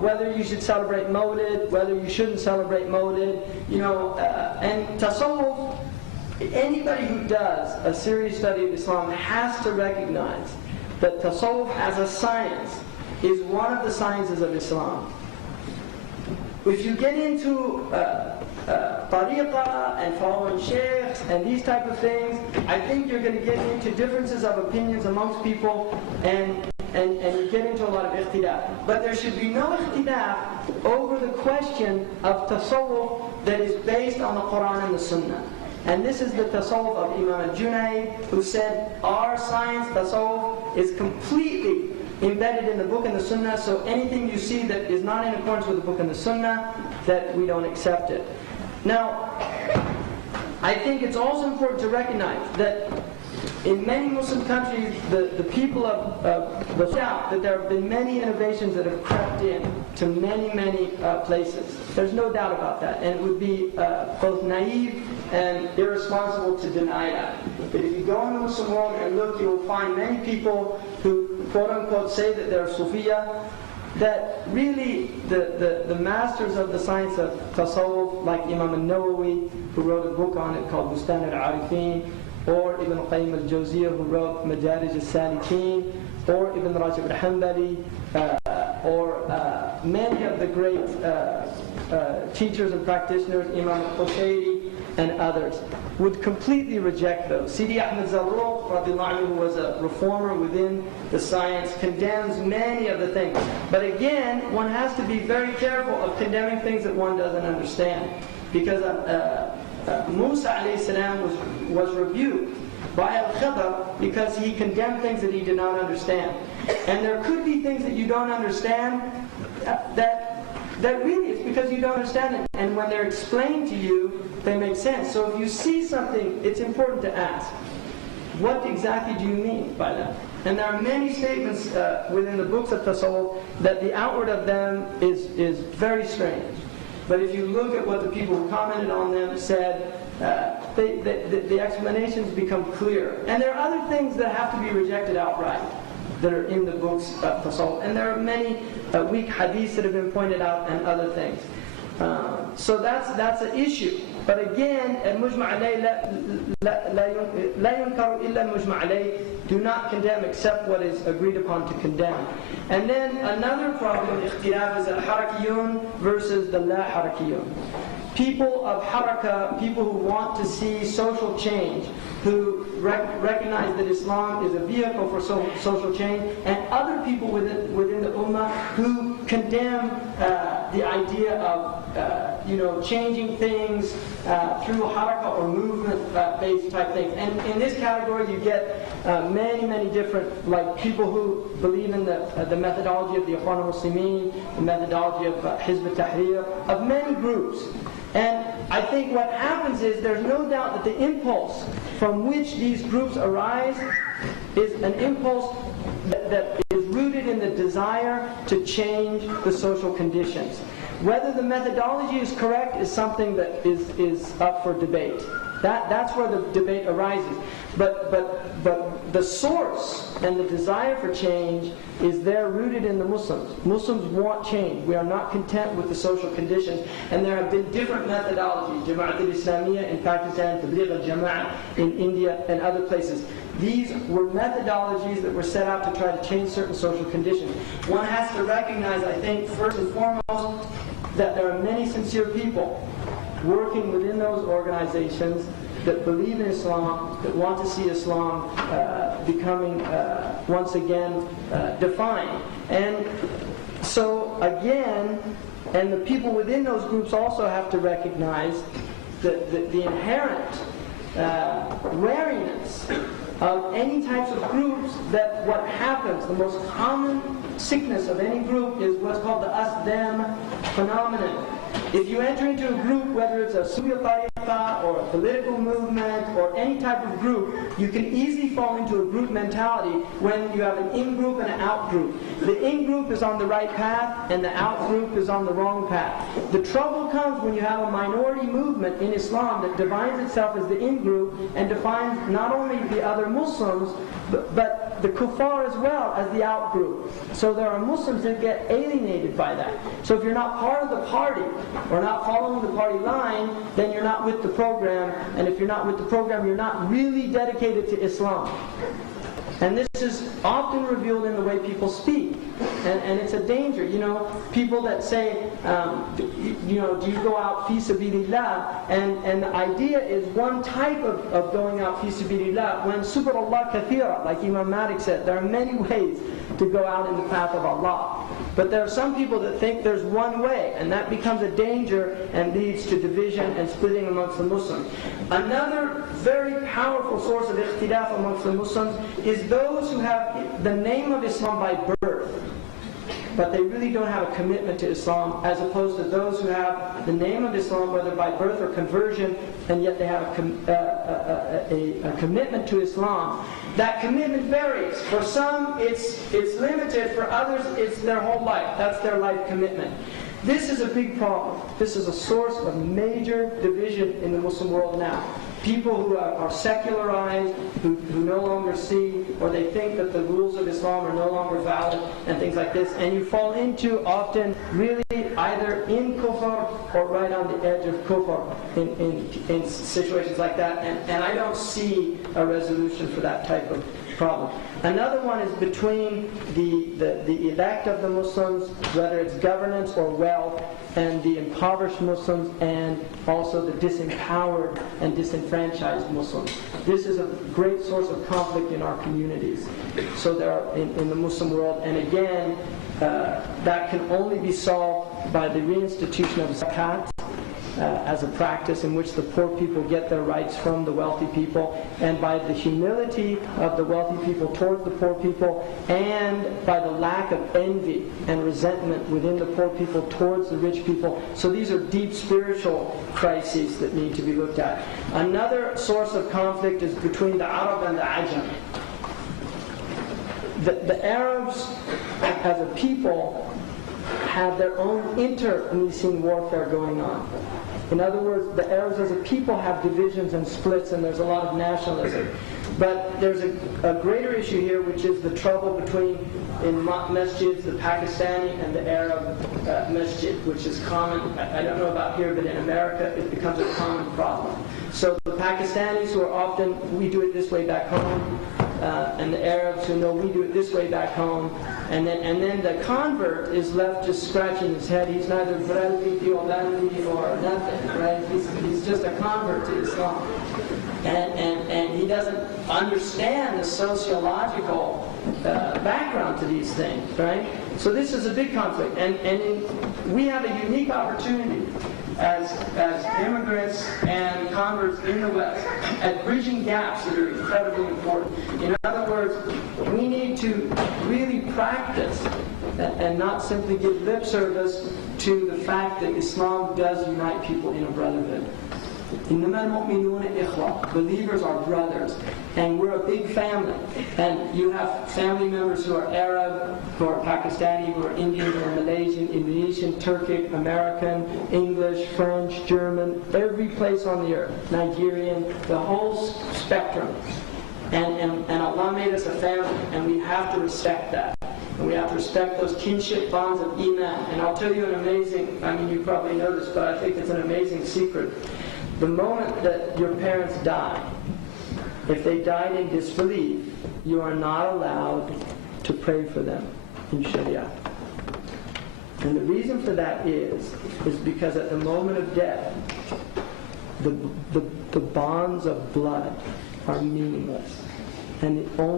whether you should celebrate Mawlid, whether you shouldn't celebrate Mawlid, and Tasawwuf, anybody who does a serious study of Islam has to recognize that Tasawwuf as a science is one of the sciences of Islam. If you get into tariqah and following sheikhs and these type of things, I think you're going to get into differences of opinions amongst people, and you get into a lot of ikhtilaf. But there should be no ikhtilaf over the question of tasawwuf that is based on the Quran and the Sunnah. And this is the tasawwuf of Imam al-Junayd, who said, our science, tasawwuf, is completely embedded in the book and the Sunnah, so anything you see that is not in accordance with the book and the Sunnah, that we don't accept it. Now, I think it's also important to recognize that in many Muslim countries, the people of the doubt that there have been many innovations that have crept in to many places. There's no doubt about that, and it would be both naive and irresponsible to deny that. But if you go in the Muslim world and look, you will find many people who quote-unquote say that they're Sufiya, that really the masters of the science of Tasawwuf, like Imam al-Nawawi, who wrote a book on it called Bustan al-Arifin, or Ibn Qayyim al-Jawziyah, who wrote Madarij al-Salikin, or Ibn Rajab al-Hanbali, or many of the great teachers and practitioners, Imam al-Qushayri and others, would completely reject those. Sidi Ahmed Zarruq, radiallahu anhu, who was a reformer within the science, condemns many of the things. But again, one has to be very careful of condemning things that one doesn't understand. Because Musa alayhi salam was rebuked by Al-Khidr because he condemned things that he did not understand. And there could be things that you don't understand that really is because you don't understand it. And when they're explained to you, they make sense. So if you see something, it's important to ask, what exactly do you mean by that? And there are many statements within the books of Tasawwuf that the outward of them is very strange. But if you look at what the people who commented on them said, the explanations become clear. And there are other things that have to be rejected outright that are in the books of Tasawwuf. And there are many weak hadiths that have been pointed out and other things. So that's an issue. But again, المجمع عليه لا ينكر إلا المجمع عليه. Do not condemn except what is agreed upon to condemn. And then another problem, اختلاف, is al-harakiyun versus the la harakiyun. People of haraka, people who want to see social change, who recognize that Islam is a vehicle for social change, and other people within the ummah who condemn the idea of changing things through haraka or movement-based type things. And in this category, you get many different, like people who believe in the methodology of the Ikhwan al-Muslimin, the methodology of Hizb al-Tahrir, of many groups. And I think what happens is there's no doubt that the impulse from which these groups arise is an impulse that is rooted in the desire to change the social conditions. Whether the methodology is correct is something that is up for debate. That's where the debate arises. But the source and the desire for change is there rooted in the Muslims. Muslims want change. We are not content with the social conditions. And there have been different methodologies. Jama'at al-Islamiyya in Pakistan, Tabligh al-Jama'ah in India and other places. These were methodologies that were set out to try to change certain social conditions. One has to recognize, I think, first and foremost, that there are many sincere people working within those organizations that believe in Islam, that want to see Islam becoming once again defined. And so again, and the people within those groups also have to recognize that the inherent wariness of any types of groups, that what happens, the most common sickness of any group is what's called the us-them phenomenon. If you enter into a group, whether it's a Sufi tariqa or a political movement or any type of group, you can easily fall into a group mentality when you have an in-group and an out-group. The in-group is on the right path and the out-group is on the wrong path. The trouble comes when you have a minority movement in Islam that defines itself as the in-group and defines not only the other Muslims, but but the kuffar as well as the out-group. So there are Muslims that get alienated by that. So if you're not part of the party, or not following the party line, then you're not with the program, and if you're not with the program, you're not really dedicated to Islam. And this is often revealed in the way people speak. And it's a danger. You know, people that say, you know, do you go out fi sabilillah? And the idea is one type of going out fi sabilillah, when subhanallah kathira, like Imam Malik said, there are many ways to go out in the path of Allah. But there are some people that think there's one way, and that becomes a danger and leads to division and splitting amongst the Muslims. Another very powerful source of ikhtilaf amongst the Muslims is those who have the name of Islam by birth, but they really don't have a commitment to Islam, as opposed to those who have the name of Islam, whether by birth or conversion, and yet they have a commitment to Islam. That commitment varies. For some, it's limited. For others, it's their whole life. That's their life commitment. This is a big problem. This is a source of major division in the Muslim world now. People who are secularized, who no longer see, or they think that the rules of Islam are no longer valid, and things like this. And you fall into often really either in kufr or right on the edge of kufr in situations like that. And I don't see a resolution for that type of problem. Another one is between the elect of the Muslims, whether it's governance or wealth, and the impoverished Muslims, and also the disempowered and disenfranchised Muslims. This is a great source of conflict in our communities. So there are in the Muslim world, and again, that can only be solved by the reinstitution of zakat, as a practice in which the poor people get their rights from the wealthy people, and by the humility of the wealthy people towards the poor people, and by the lack of envy and resentment within the poor people towards the rich people. So these are deep spiritual crises that need to be looked at. Another source of conflict is between the Arab and the Ajam. The Arabs, as a people, have their own internecine warfare going on. In other words, the Arabs as a people have divisions and splits, and there's a lot of nationalism. But there's a greater issue here, which is the trouble between, in masjids, the Pakistani and the Arab masjid, which is common. I don't know about here, but in America it becomes a common problem. So the Pakistanis who are often, we do it this way back home, and the Arabs who know we do it this way back home, and then the convert is left just scratching his head. He's neither Brahmini or Landi or nothing, right? He's just a convert to Islam. And he doesn't understand the sociological background to these things, right? So this is a big conflict, and we have a unique opportunity as immigrants and converts in the West at bridging gaps that are incredibly important. In other words, we need to really practice and not simply give lip service to the fact that Islam does unite people in a brotherhood. Believers are brothers, and we're a big family. And you have family members who are Arab, who are Pakistani, who are Indian, who are Malaysian, Indonesian, Turkic, American, English, French, German, every place on the earth, Nigerian, the whole spectrum. And Allah made us a family, and we have to respect that. And we have to respect those kinship bonds of Iman. And I'll tell you an amazing, I mean you probably know this, but I think it's an amazing secret. The moment that your parents die, if they died in disbelief, you are not allowed to pray for them in Sharia. And the reason for that is because at the moment of death, the bonds of blood are meaningless. And the only